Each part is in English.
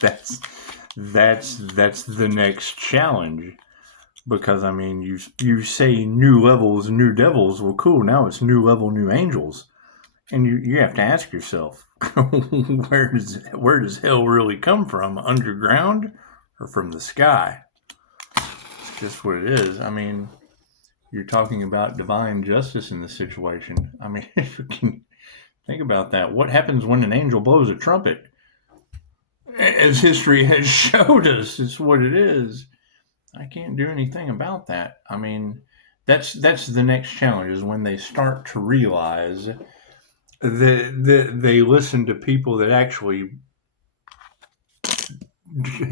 that's that's the next challenge. Because I mean, you say new levels, new devils. Well, cool. Now it's new level, new angels, and you have to ask yourself, where does hell really come from? Underground or from the sky? It's just what it is. I mean, you're talking about divine justice in this situation. I mean, if you can think about that, what happens when an angel blows a trumpet? As history has showed us, it's what it is. I can't do anything about that. I mean, that's the next challenge is when they start to realize that they listen to people that actually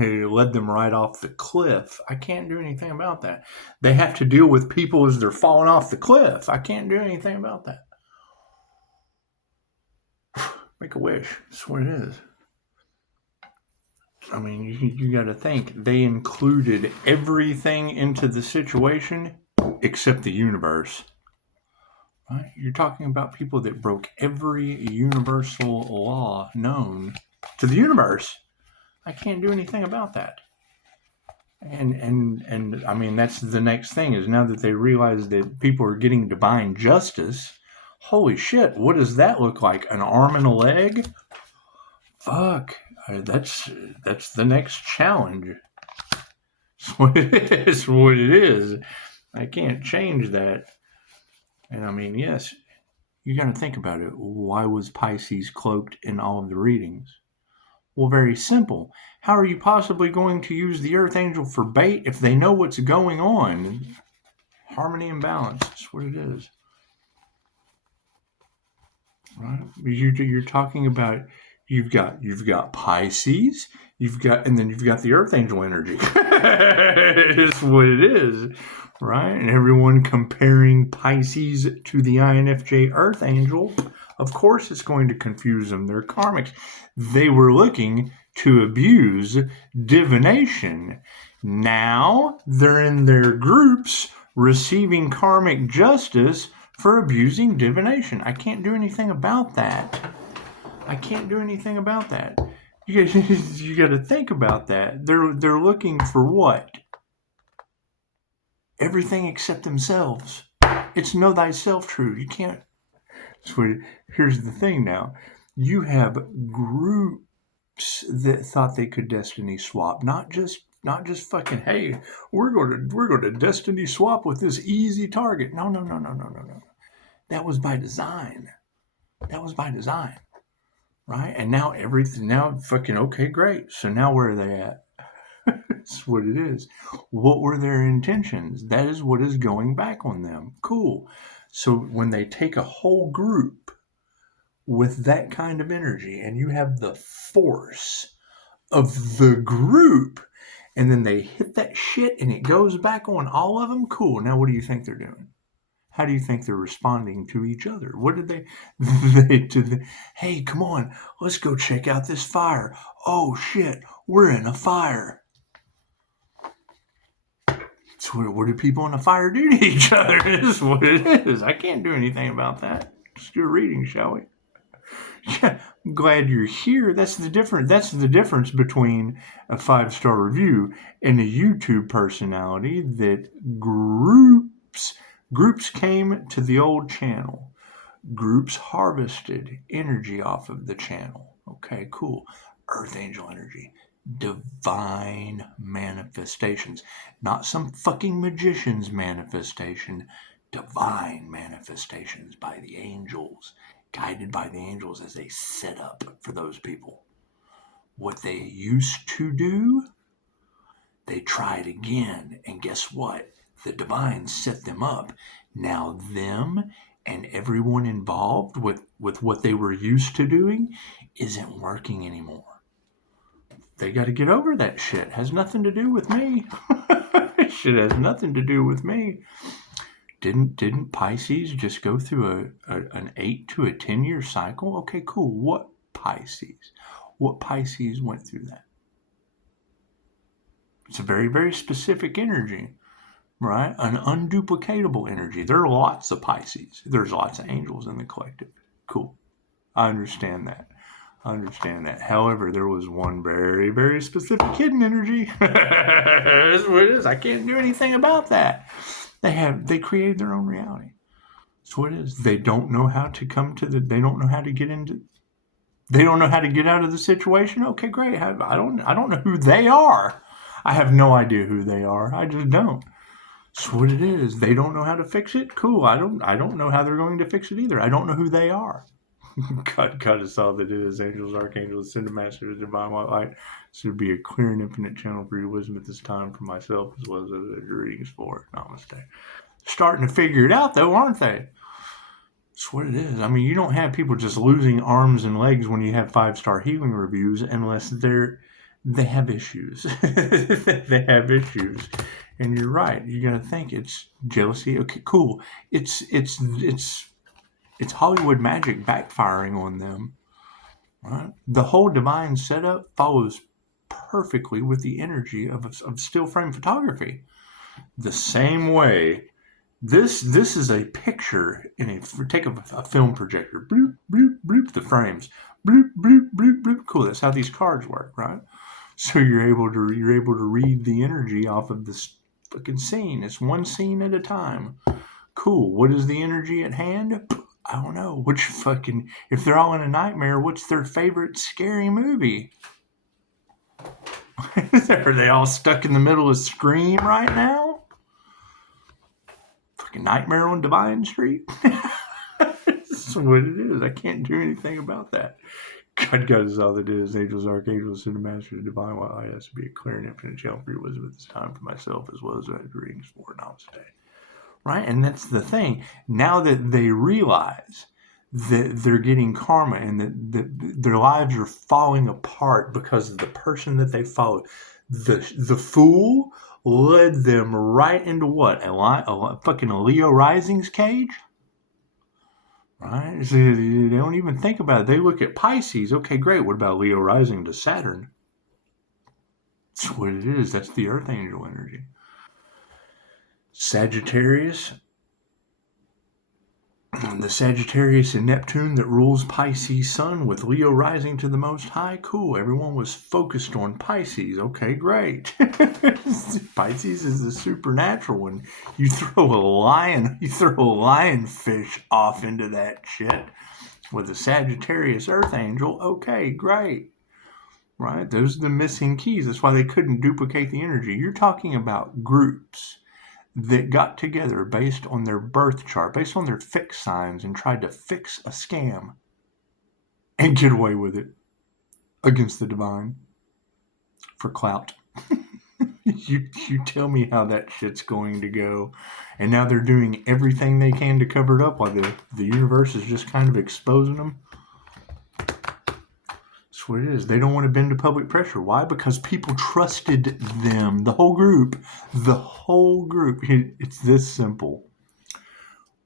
led them right off the cliff. I can't do anything about that. They have to deal with people as they're falling off the cliff. I can't do anything about that. Make a wish. That's what it is. I mean, you got to think. They included everything into the situation except the universe. Right? You're talking about people that broke every universal law known to the universe. I can't do anything about that. And I mean, that's the next thing is now that they realize that people are getting divine justice, holy shit, what does that look like? An arm and a leg? Fuck. That's the next challenge. It's what it is. What it is. I can't change that. And I mean, yes, you got to think about it. Why was Pisces cloaked in all of the readings? Well, very simple. How are you possibly going to use the Earth Angel for bait if they know what's going on? Harmony and balance. That's what it is. Right? You're talking about you've got Pisces, and then you've got the Earth Angel energy. It's what it is, right? And everyone comparing Pisces to the INFJ Earth Angel, of course, it's going to confuse them. They're karmics. They were looking to abuse divination. Now they're in their groups receiving karmic justice for abusing divination. I can't do anything about that. I can't do anything about that. You got to think about that. They're looking for what? Everything except themselves. It's know thyself true. You can't. So here's the thing now. You have groups that thought they could destiny swap, not just fucking, hey, we're going to destiny swap with this easy target. No. That was by design. Right? And now fucking okay, great. So now where are they at? That's what it is. What were their intentions? That is what is going back on them. Cool. So when they take a whole group with that kind of energy and you have the force of the group and then they hit that shit and it goes back on all of them, cool. Now what do you think they're doing? How do you think they're responding to each other? What did hey, come on, let's go check out this fire. Oh shit, we're in a fire. So what do people in a fire do to each other? This is what it is. I can't do anything about that. Let's do a reading, shall we? Yeah, I'm glad you're here. That's the difference between a 5-star review and a YouTube personality that groups came to the old channel. Groups harvested energy off of the channel. Okay, cool. Earth Angel energy. Divine manifestations. Not some fucking magician's manifestation. Divine manifestations by the angels. Guided by the angels as they set up for those people. What they used to do, they tried again. And guess what? The divine set them up. Now them and everyone involved with what they were used to doing isn't working anymore. They got to get over that shit. Has nothing to do with me. Shit has nothing to do with me. Didn't Pisces just go through an 8 to a 10-year cycle? Okay, cool. What Pisces went through that? It's a very, very specific energy, right? An unduplicatable energy. There are lots of Pisces. There's lots of angels in the collective. Cool. I understand that. I understand that. However, there was one very, very specific hidden energy. That's what it is. I can't do anything about that. They created their own reality. That's what it is. They don't know how to they don't know how to get into, they don't know how to get out of the situation. Okay, great. I don't know who they are. I have no idea who they are. I just don't. That's what it is. They don't know how to fix it. Cool. I don't know how they're going to fix it either. I don't know who they are. God is all that it is. Angels, archangels, ascended masters, divine white light. This would be a clear and infinite channel for your wisdom at this time for myself as well as the readings for Namaste. Starting to figure it out though, aren't they? That's what it is. I mean, you don't have people just losing arms and legs when you have 5-star healing reviews unless they have issues. They have issues. And you're right. You're gonna think it's jealousy. Okay, cool. It's Hollywood magic backfiring on them. Right? The whole divine setup follows perfectly with the energy of still frame photography. The same way. This is a picture take a film projector. Bloop, bloop, bloop, the frames. Bloop, bloop, bloop, bloop. Cool. That's how these cards work, right? So you're able to read the energy off of this fucking scene. It's one scene at a time. Cool. What is the energy at hand? I don't know. If they're all in a nightmare, what's their favorite scary movie? Are they all stuck in the middle of Scream right now? Fucking Nightmare on Divine Street? That's what it is. I can't do anything about that. God is all that is. Angels, archangels, ascended masters, divine white light has to be a clear and infinite channel for your wisdom at this time for myself as well as the readings for Namaste. Right? And that's the thing. Now that they realize that they're getting karma and that their lives are falling apart because of the person that they followed, the fool led them right into what? A fucking Leo Rising's cage? Right? So they don't even think about it. They look at Pisces. Okay, great. What about Leo Rising to Saturn? That's what it is. That's the Earth Angel energy. Sagittarius. The Sagittarius and Neptune that rules Pisces Sun with Leo rising to the Most High. Cool. Everyone was focused on Pisces. Okay, great. Pisces is the supernatural one. You throw a lionfish off into that shit with a Sagittarius Earth Angel. Okay, great. Right? Those are the missing keys. That's why they couldn't duplicate the energy. You're talking about groups that got together based on their birth chart, based on their fixed signs, and tried to fix a scam and get away with it against the divine for clout. You tell me how that shit's going to go. And now they're doing everything they can to cover it up while the universe is just kind of exposing them. That's what it is. They don't want to bend to public pressure. Why? Because people trusted them. The whole group. It's this simple.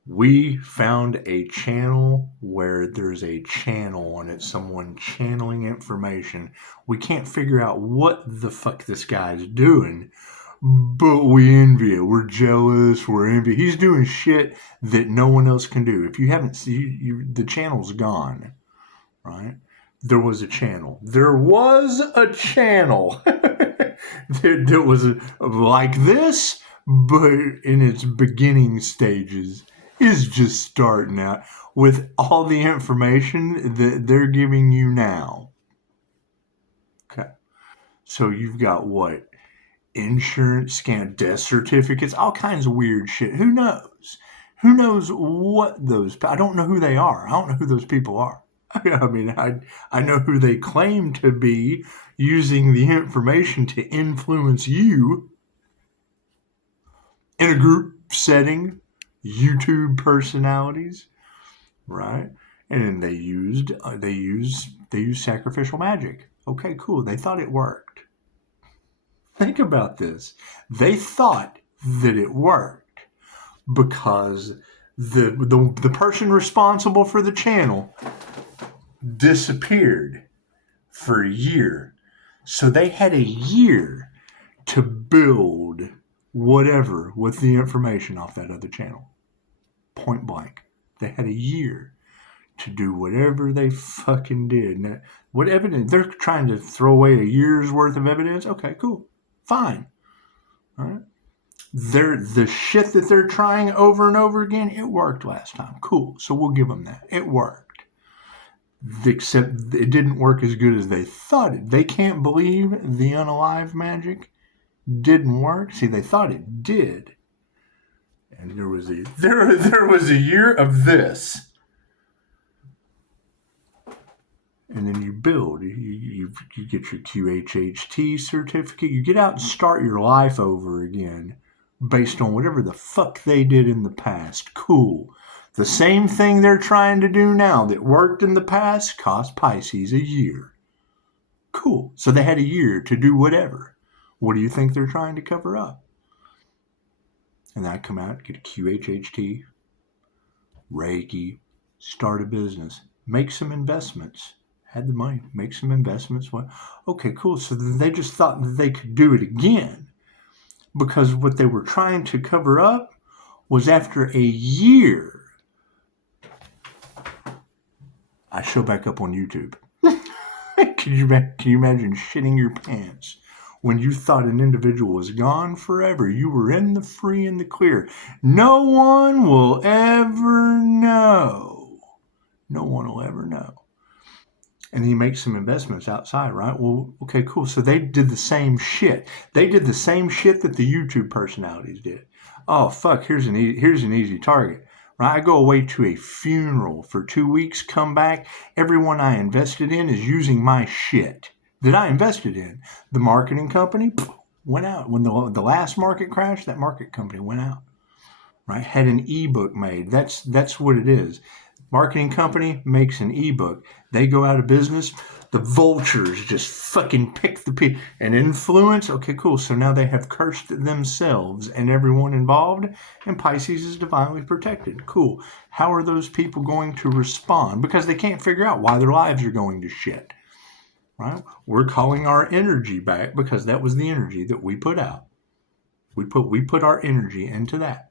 We found a channel where there's a channel on it, someone channeling information. We can't figure out what the fuck this guy's doing, but we envy it. We're jealous. We're envy. He's doing shit that no one else can do. If you haven't seen, the channel's gone, right? There was a channel. There was that was like this, but in its beginning stages, is just starting out with all the information that they're giving you now. Okay. So you've got what? Insurance scam, death certificates, all kinds of weird shit. Who knows? Who knows what those... I don't know who they are. I don't know who those people are. I mean, I know who they claim to be using the information to influence you in a group setting, YouTube personalities, right? And they used sacrificial magic. Okay, cool. They thought it worked. Think about this. They thought that it worked because the person responsible for the channel disappeared for a year. So they had a year to build whatever with the information off that other channel. Point blank. They had a year to do whatever they fucking did. Now, what evidence? They're trying to throw away a year's worth of evidence? Okay, cool. Fine. All right. The shit that they're trying over and over again, it worked last time. Cool. So we'll give them that. It worked. Except it didn't work as good as they thought it. They can't believe the unalive magic didn't work. See, they thought it did. And there was a year of this. And then you build. You get your QHHT certificate. You get out and start your life over again based on whatever the fuck they did in the past. Cool. The same thing they're trying to do now that worked in the past cost Pisces a year. Cool. So they had a year to do whatever. What do you think they're trying to cover up? And then I come out, get a QHHT, Reiki, start a business, make some investments. Had the money, make some investments. Well, okay, cool. So then they just thought that they could do it again because what they were trying to cover up was after a year. I show back up on YouTube. Can you imagine shitting your pants when you thought an individual was gone forever? You were in the free and the clear. No one will ever know. No one will ever know. And he makes some investments outside, right? Well, okay, cool. So they did the same shit. They did the same shit that the YouTube personalities did. Oh, fuck, here's an easy target. Right? I go away to a funeral for 2 weeks, come back. Everyone I invested in is using my shit that I invested in. The marketing company went out. When the last market crashed, that market company went out. Right? Had an ebook made. That's what it is. Marketing company makes an ebook. They go out of business. The vultures just fucking pick the people. And influence, okay, cool. So now they have cursed themselves and everyone involved, and Pisces is divinely protected. Cool. How are those people going to respond? Because they can't figure out why their lives are going to shit. Right? We're calling our energy back because that was the energy that we put out. We put our energy into that.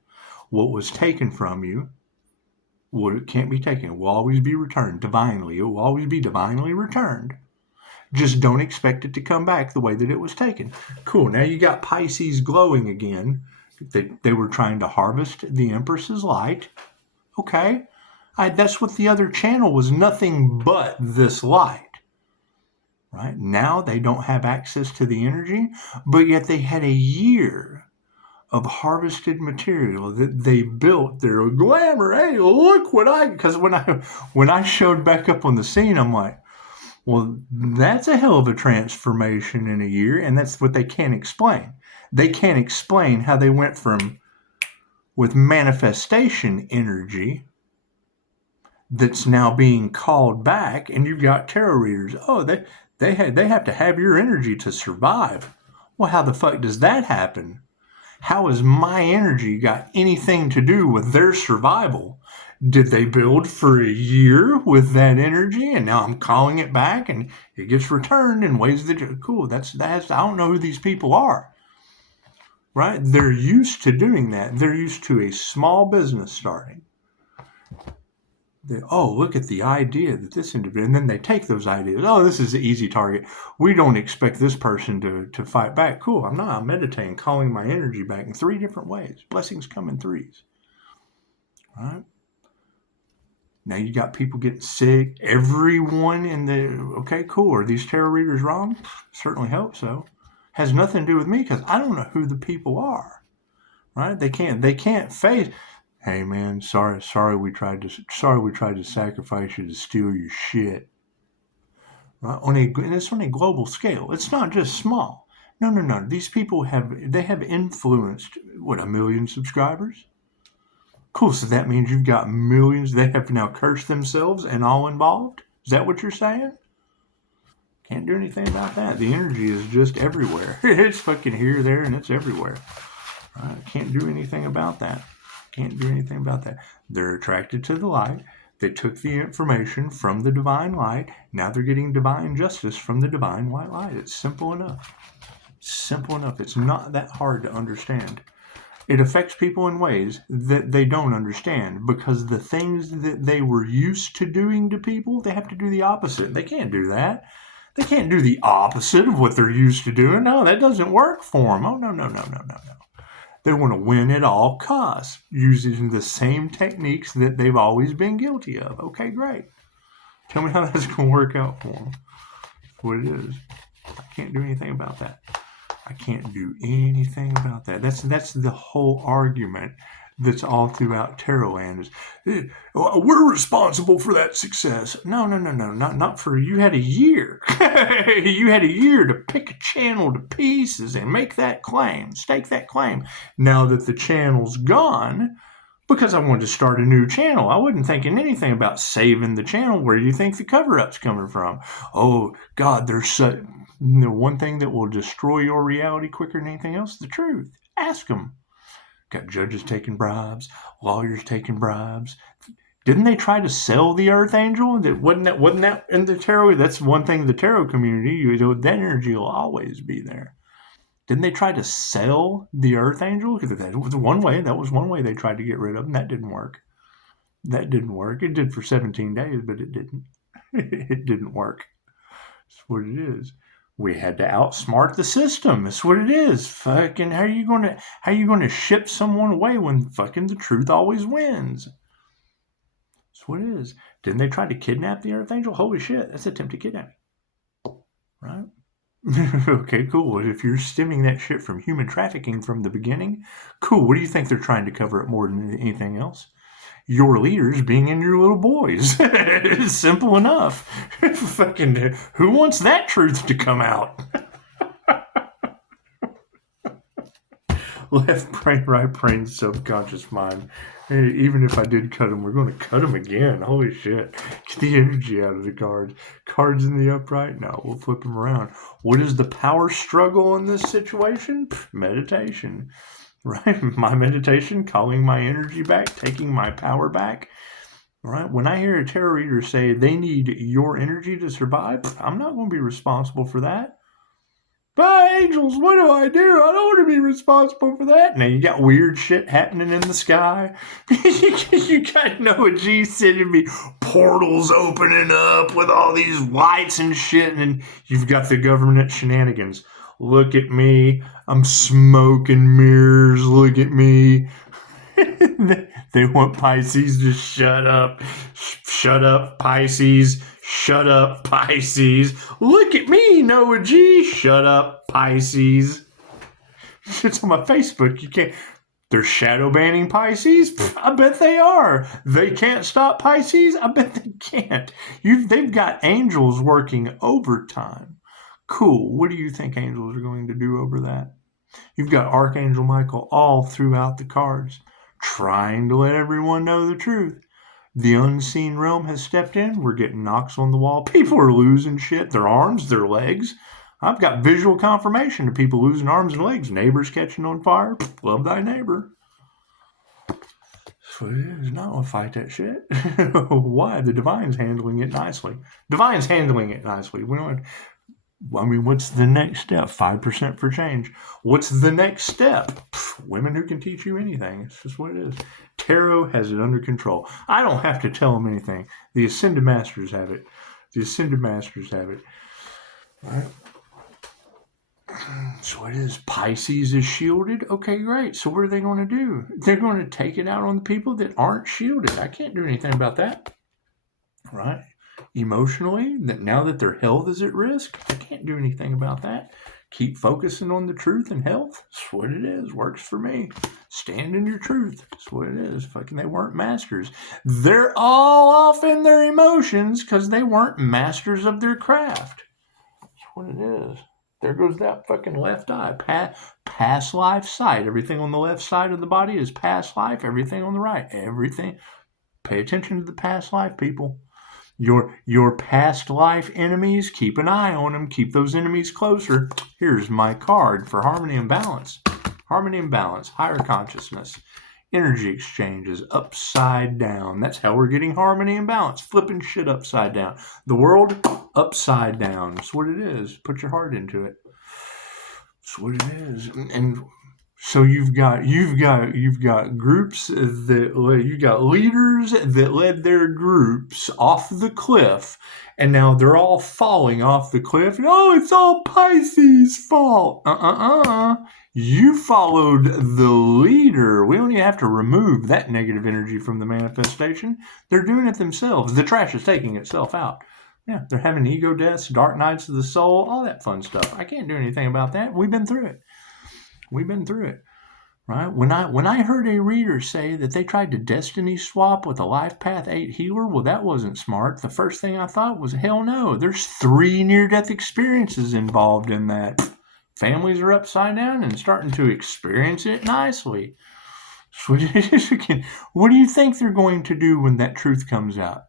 What was taken from you, it can't be taken. It will always be returned divinely. It will always be divinely returned. Just don't expect it to come back the way that it was taken. Cool. Now you got Pisces glowing again. They were trying to harvest the Empress's light. Okay. That's what the other channel was, nothing but this light. Right? Now they don't have access to the energy, but yet they had a year of harvested material that they built their glamour. Hey, look what because when I showed back up on the scene, I'm like, well, that's a hell of a transformation in a year, and that's what they can't explain. They can't explain how they went from with manifestation energy that's now being called back, and you've got tarot readers. Oh, they have to have your energy to survive. Well, how the fuck does that happen? How has my energy got anything to do with their survival? Did they build for a year with that energy and now I'm calling it back and it gets returned in ways that are cool? That's I don't know who these people are. Right? They're used to doing that. They're used to a small business starting. Look at the idea that this individual, and then they take those ideas. Oh, this is an easy target. We don't expect this person to fight back. Cool. I'm meditating, calling my energy back in 3 different ways. Blessings come in 3s. All right. Now you got people getting sick. Everyone okay, cool. Are these tarot readers wrong? Certainly hope so. Has nothing to do with me because I don't know who the people are. Right? They can't face. Hey man, sorry we tried to sacrifice you to steal your shit. Right? And it's on a global scale. It's not just small. No. These people have influenced 1 million subscribers. Cool. So that means you've got millions. They have now cursed themselves and all involved. Is that what you're saying? Can't do anything about that. The energy is just everywhere. It's fucking here, there, and it's everywhere. Right? Can't do anything about that. Can't do anything about that. They're attracted to the light. They took the information from the divine light. Now they're getting divine justice from the divine white light. It's simple enough. Simple enough. It's not that hard to understand. It affects people in ways that they don't understand, because the things that they were used to doing to people, they have to do the opposite. They can't do that. They can't do the opposite of what they're used to doing. No, that doesn't work for them. Oh, no, no, no, no, no, no. They want to win at all costs, using the same techniques that they've always been guilty of. Okay, great. Tell me how that's going to work out for them. That's what it is. I can't do anything about that. I can't do anything about that. That's the whole argument that's all throughout tarot land is, we're responsible for that success. No, not for you. Had a year. You had a year to pick a channel to pieces and make that claim, stake that claim. Now that the channel's gone, because I wanted to start a new channel, I wasn't thinking anything about saving the channel. Where do you think the cover-up's coming from? Oh, God, there's the one thing that will destroy your reality quicker than anything else, the truth. Ask them. Got judges taking bribes, lawyers taking bribes. Didn't they try to sell the Earth Angel? Wasn't that in the tarot? That's one thing in the tarot community. That energy will always be there. Didn't they try to sell the Earth Angel? Because that was one way. That was one way they tried to get rid of him. That didn't work. That didn't work. It did for 17 days, but it didn't. It didn't work. That's what it is. We had to outsmart the system. That's what it is. Fucking, how are you gonna ship someone away when fucking the truth always wins? That's what it is. Didn't they try to kidnap the Earth Angel? Holy shit, that's attempted kidnapping. Right? Okay, cool. If you're stemming that shit from human trafficking from the beginning, cool. What do you think they're trying to cover up more than anything else? Your leaders being in your little boys. It's simple enough. Fucking, who wants that truth to come out? Left brain, right brain, subconscious mind. Hey, even if I did cut them, we're going to cut them again. Holy shit. Get the energy out of the cards. Cards in the upright? No, we'll flip them around. What is the power struggle in this situation? Meditation. Right? My meditation, calling my energy back, taking my power back. Right? When I hear a tarot reader say they need your energy to survive, I'm not going to be responsible for that. But angels, what do? I don't want to be responsible for that. Now you got weird shit happening in the sky. You got Noah G sending me portals opening up with all these lights and shit, and you've got the government shenanigans. Look at me. I'm smoking mirrors. Look at me. They want Pisces to shut up. Shut up, Pisces. Shut up, Pisces. Look at me, Noah G. Shut up, Pisces. It's on my Facebook. You can't. They're shadow banning Pisces? I bet they are. They can't stop Pisces? I bet they can't. They've got angels working overtime. Cool. What do you think angels are going to do over that? You've got Archangel Michael all throughout the cards, trying to let everyone know the truth. The unseen realm has stepped in. We're getting knocks on the wall. People are losing shit. Their arms, their legs. I've got visual confirmation of people losing arms and legs. Neighbors catching on fire. Love thy neighbor. That's what it is. Not going to fight that shit. Why? The divine's handling it nicely. Divine's handling it nicely. What's the next step? 5% for change. What's the next step? Women who can teach you anything. It's just what it is. Tarot has it under control. I don't have to tell them anything. The Ascended Masters have it. All right. So it is. Pisces is shielded. Okay, great. So what are they going to do? They're going to take it out on the people that aren't shielded. I can't do anything about that. Right? Emotionally, now that their health is at risk, I can't do anything about that. Keep focusing on the truth and health. That's what it is. Works for me. Stand in your truth. That's what it is. Fucking, they weren't masters. They're all off in their emotions because they weren't masters of their craft. That's what it is. There goes that fucking left eye. Past life sight. Everything on the left side of the body is past life. Everything on the right. Everything. Pay attention to the past life, people. Your past life enemies, keep an eye on them. Keep those enemies closer. Here's my card for harmony and balance. Harmony and balance, higher consciousness, energy exchanges upside down. That's how we're getting harmony and balance. Flipping shit upside down. The world upside down. That's what it is. Put your heart into it. That's what it is. And So you've got groups that you got leaders that led their groups off the cliff, and now they're all falling off the cliff. Oh, it's all Pisces' fault. You followed the leader. We don't even have to remove that negative energy from the manifestation. They're doing it themselves. The trash is taking itself out. Yeah, they're having ego deaths, dark nights of the soul, all that fun stuff. I can't do anything about that. We've been through it. Right? When I heard a reader say that they tried to destiny swap with a Life Path 8 healer, well, that wasn't smart. The first thing I thought was, hell no. There's 3 near-death experiences involved in that. Families are upside down and starting to experience it nicely. So what do you think they're going to do when that truth comes out?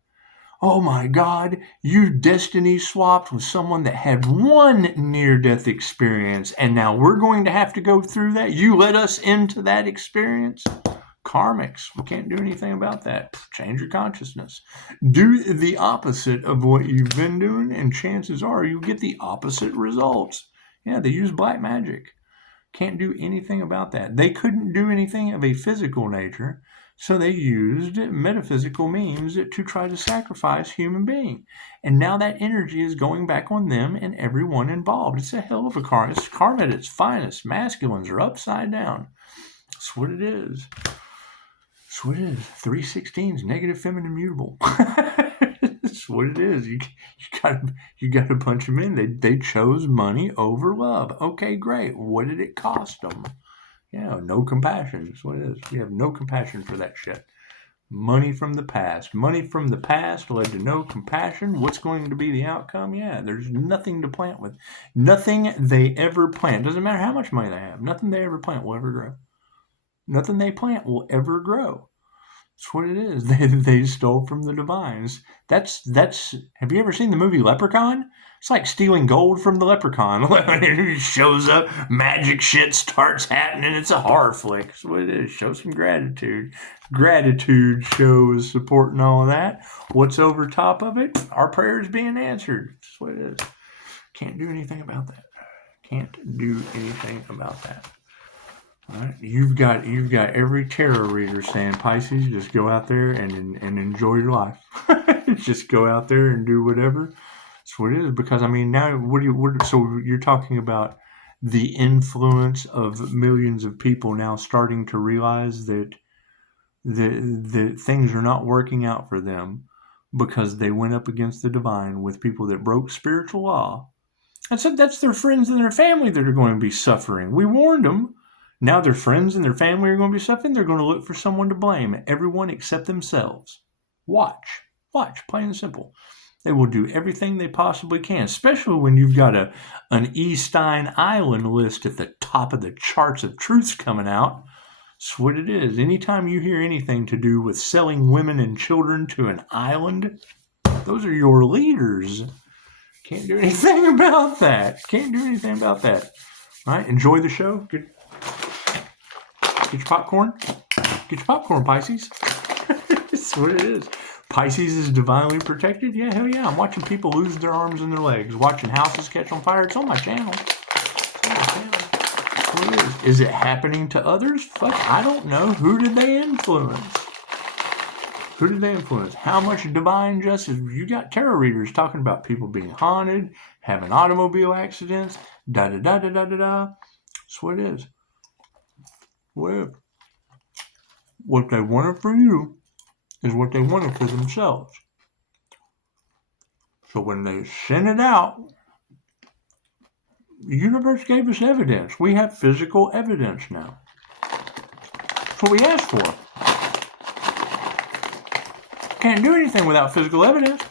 Oh my God, you destiny swapped with someone that had 1 near-death experience, and now we're going to have to go through that? You let us into that experience? Karmics, we can't do anything about that. Change your consciousness. Do the opposite of what you've been doing, and chances are you'll get the opposite results. Yeah, they use black magic. Can't do anything about that. They couldn't do anything of a physical nature, so they used metaphysical means to try to sacrifice human being. And now that energy is going back on them and everyone involved. It's a hell of a karma. It's karma at its finest. Masculines are upside down. That's what it is. That's what it is. 316s, negative feminine mutable. That's what it is. You got to punch them in. They chose money over love. Okay, great. What did it cost them? Yeah, no compassion. That's what it is. We have no compassion for that shit. Money from the past. Money from the past led to no compassion. What's going to be the outcome? Yeah, there's nothing to plant with. Nothing they ever plant. Doesn't matter how much money they have. Nothing they ever plant will ever grow. Nothing they plant will ever grow. That's what it is. They stole from the divines. That's. Have you ever seen the movie Leprechaun? It's like stealing gold from the leprechaun. He shows up, magic shit starts happening. It's a horror flick. That's what it is. Show some gratitude. Gratitude shows support and all of that. What's over top of it? Our prayers being answered. That's what it is. Can't do anything about that. Can't do anything about that. All right. You've got every tarot reader saying, Pisces, just go out there and enjoy your life. Just go out there and do whatever. That's what it is. Because I mean, now so you're talking about the influence of millions of people now starting to realize that the things are not working out for them because they went up against the divine with people that broke spiritual law. That's their friends and their family that are going to be suffering. We warned them. Now their friends and their family are going to be suffering. They're going to look for someone to blame. Everyone except themselves. Watch, plain and simple. They will do everything they possibly can, especially when you've got an E. Stein Island list at the top of the charts of truths coming out. That's what it is. Anytime you hear anything to do with selling women and children to an island, those are your leaders. Can't do anything about that. All right, enjoy the show. Get your popcorn. Get your popcorn, Pisces. That's what it is. Pisces is divinely protected? Yeah, hell yeah. I'm watching people lose their arms and their legs. Watching houses catch on fire. It's on my channel. What it is. Is it happening to others? Fuck, I don't know. Who did they influence? How much divine justice? You got tarot readers talking about people being haunted, having automobile accidents, da-da-da-da-da-da-da. That's what it is. Well, what they wanted for you is what they wanted for themselves. So when they sent it out, the universe gave us evidence. We have physical evidence now. That's what we asked for. Can't do anything without physical evidence.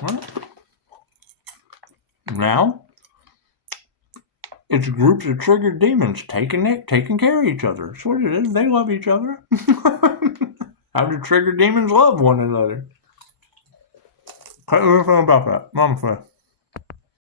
Right? Now, it's groups of triggered demons taking care of each other. That's what it is. They love each other. How do triggered demons love one another? Can't do anything about that. Namaste.